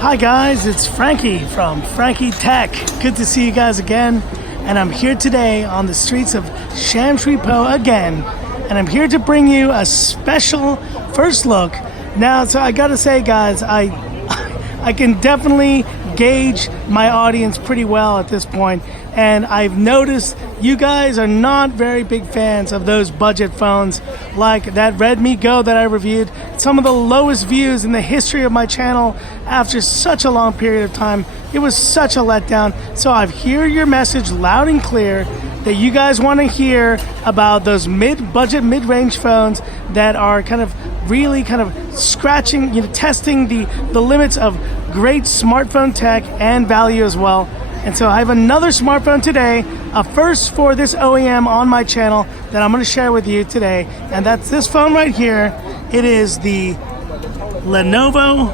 Hi guys, it's Frankie from Frankie Tech. Good to see you guys again. And I'm here today on the streets of Shamshree again. And I'm here to bring you a special first look. Now, so I gotta say guys, I can definitely gauge my audience pretty well at this point. And I've noticed you guys are not very big fans of those budget phones like that Redmi Go that I reviewed. Some of the lowest views in the history of my channel after such a long period of time. It was such a letdown. So I hear your message loud and clear that you guys want to hear about those mid-budget, mid-range phones that are kind of really kind of scratching, testing the limits of great smartphone tech and value as well. And so I have another smartphone today, a first for this OEM on my channel that I'm going to share with you today. And that's this phone right here. It is the Lenovo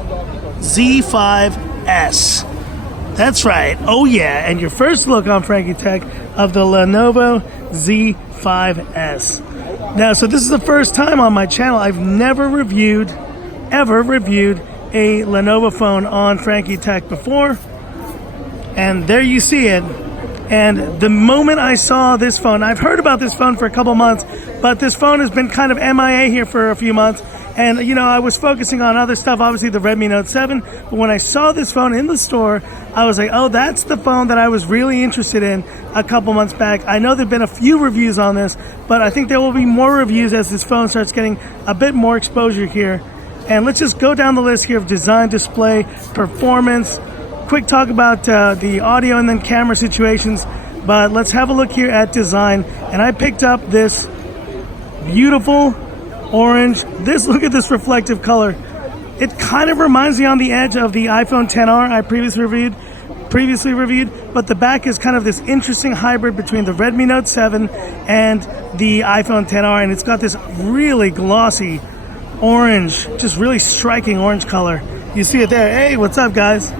Z5S. That's right. Oh yeah. And your first look on Frankie Tech of the Lenovo Z5S. Now, so this is the first time on my channel. I've never ever reviewed a Lenovo phone on Frankie Tech before. And there you see it. And the moment I saw this phone, I've heard about this phone for a couple months, but this phone has been kind of MIA here for a few months. And, I was focusing on other stuff, obviously the Redmi Note 7. But when I saw this phone in the store, I was like, oh, that's the phone that I was really interested in a couple months back. I know there have been a few reviews on this, but I think there will be more reviews as this phone starts getting a bit more exposure here. And let's just go down the list here of design, display, performance. Quick talk about the audio and then camera situations, but let's have a look here at design. And I picked up this beautiful orange. Look at this reflective color. It kind of reminds me on the edge of the iPhone XR I previously reviewed, but the back is kind of this interesting hybrid between the Redmi Note 7 and the iPhone XR, and it's got this really glossy orange, just really striking orange color. You see it there. Hey, what's up guys?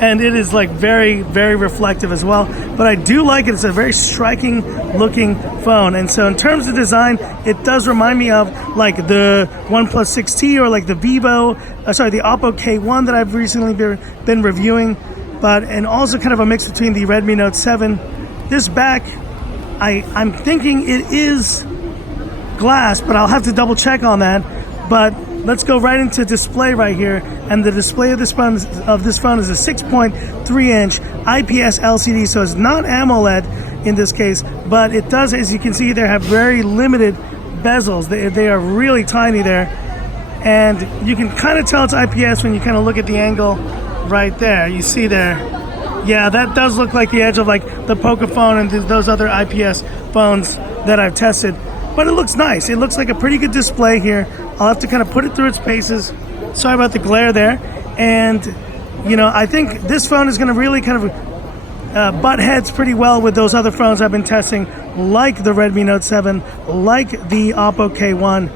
And it is like very, very reflective as well, but I do like it. It's a very striking looking phone. And so in terms of design, it does remind me of like the OnePlus 6T or like the the Oppo K1 that I've recently been reviewing, and also kind of a mix between the Redmi Note 7. This back, I'm thinking it is glass, but I'll have to double check on that. But let's go right into display right here. And the display of this phone is a 6.3-inch IPS LCD, so it's not AMOLED in this case, but it does, as you can see there, have very limited bezels. They are really tiny there, and you can kind of tell it's IPS when you kind of look at the angle right there. You see there, yeah, that does look like the edge of like the Pocophone and those other IPS phones that I've tested. But it looks nice. It looks like a pretty good display here. I'll have to kind of put it through its paces. Sorry about the glare there. And, I think this phone is going to really kind of butt heads pretty well with those other phones I've been testing, like the Redmi Note 7, like the Oppo K1.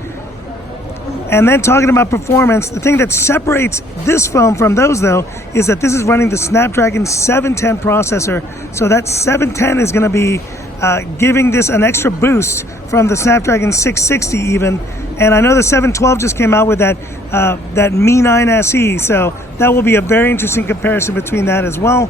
And then talking about performance, the thing that separates this phone from those, though, is that this is running the Snapdragon 710 processor. So that 710 is going to be giving this an extra boost from the Snapdragon 660 even. And I know the 712 just came out with that Mi 9 SE, so that will be a very interesting comparison between that as well.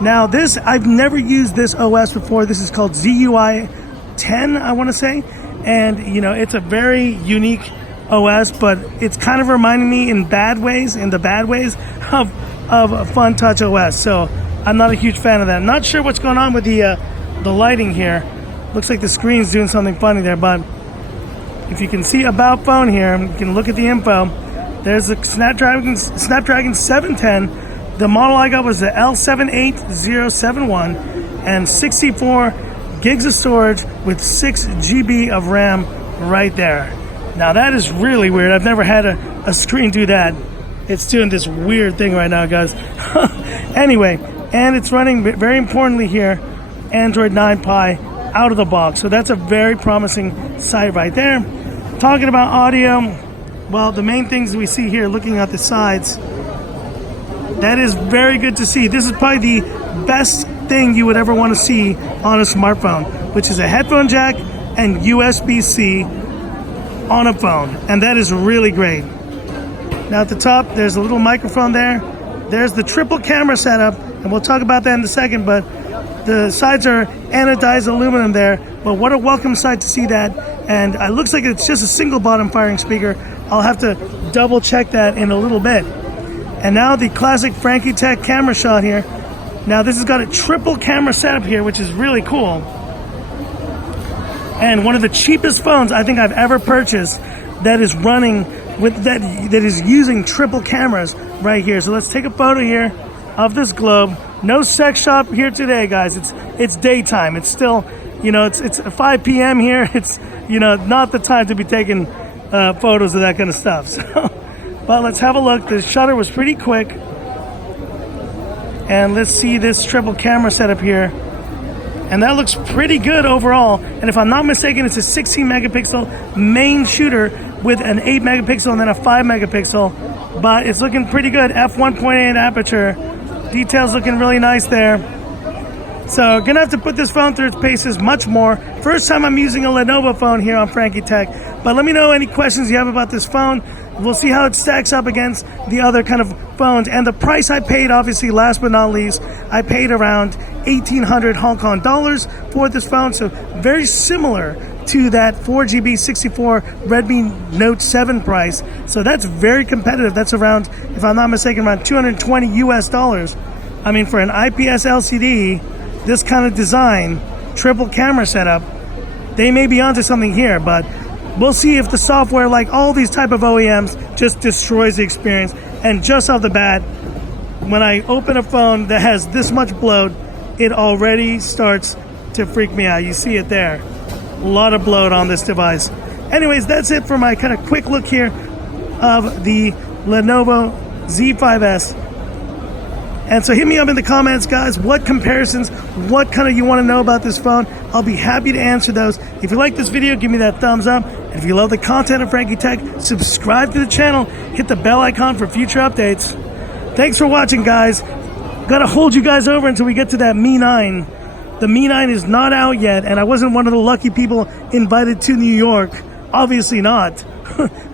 Now this, I've never used this OS before. This is called ZUI 10, I want to say. And, it's a very unique OS, but it's kind of reminding me in the bad ways, of Fun Touch OS. So I'm not a huge fan of that. I'm not sure what's going on with the lighting here. Looks like the screen's doing something funny there, but if you can see about phone here, you can look at the info. There's a Snapdragon 710. The model I got was the L78071 and 64 gigs of storage with 6 GB of RAM right there. Now that is really weird. I've never had a screen do that. It's doing this weird thing right now, guys. Anyway, and it's running, very importantly here, Android 9 Pie out of the box. So that's a very promising sight right there. Talking about audio, well, the main things we see here, looking at the sides, that is very good to see. This is probably the best thing you would ever want to see on a smartphone, which is a headphone jack and USB-C on a phone, and that is really great. Now at the top, there's a little microphone there. There's the triple camera setup, and we'll talk about that in a second, but the sides are anodized aluminum there. But what a welcome sight to see that. And it looks like it's just a single bottom firing speaker. I'll have to double check that in a little bit. And now the classic Frankie Tech camera shot here. Now this has got a triple camera setup here, which is really cool. And one of the cheapest phones I think I've ever purchased that is running with that is using triple cameras right here. So let's take a photo here of this globe. No sex shop here today, guys. It's daytime. It's still, you know, it's 5 p.m. here. It's, you know, not the time to be taking photos of that kind of stuff. So, but let's have a look. The shutter was pretty quick. And let's see this triple camera setup here. And that looks pretty good overall. And if I'm not mistaken, it's a 16 megapixel main shooter with an 8 megapixel and then a 5 megapixel. But it's looking pretty good. f1.8 aperture. Details looking really nice there. So gonna have to put this phone through its paces much more. First time I'm using a Lenovo phone here on Frankie Tech. But let me know any questions you have about this phone. We'll see how it stacks up against the other kind of phones. And the price I paid, obviously, last but not least, I paid around 1,800 Hong Kong dollars for this phone. So very similar to that 4GB 64 Redmi Note 7 price. So that's very competitive. That's around, if I'm not mistaken, around 220 US dollars. I mean, for an IPS LCD, this kind of design, triple camera setup, they may be onto something here, but we'll see if the software, like all these type of OEMs, just destroys the experience. And just off the bat, when I open a phone that has this much bloat, it already starts to freak me out. You see it there. A lot of bloat on this device. Anyways, that's it for my kind of quick look here of the Lenovo Z5S. And so hit me up in the comments, guys. What comparisons, what kind of you want to know about this phone? I'll be happy to answer those. If you like this video, give me that thumbs up. And if you love the content of Frankie Tech, subscribe to the channel. Hit the bell icon for future updates. Thanks for watching, guys. Gotta hold you guys over until we get to that Mi 9. The Mi 9 is not out yet, and I wasn't one of the lucky people invited to New York. Obviously not,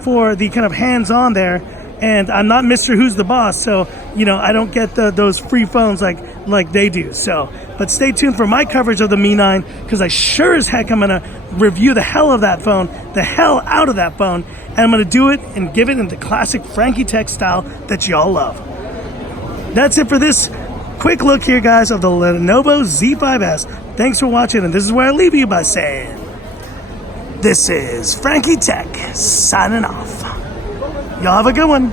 for the kind of hands-on there. And I'm not Mr. Who's the Boss, so, you know, I don't get those free phones like they do. So, but stay tuned for my coverage of the Mi 9, because I sure as heck I'm going to review the hell of that phone, the hell out of that phone, and I'm going to do it and give it in the classic Frankie Tech style that y'all love. That's it for this quick look here, guys, of the Lenovo Z5S. Thanks for watching, and this is where I leave you by saying, this is Frankie Tech signing off. Y'all have a good one.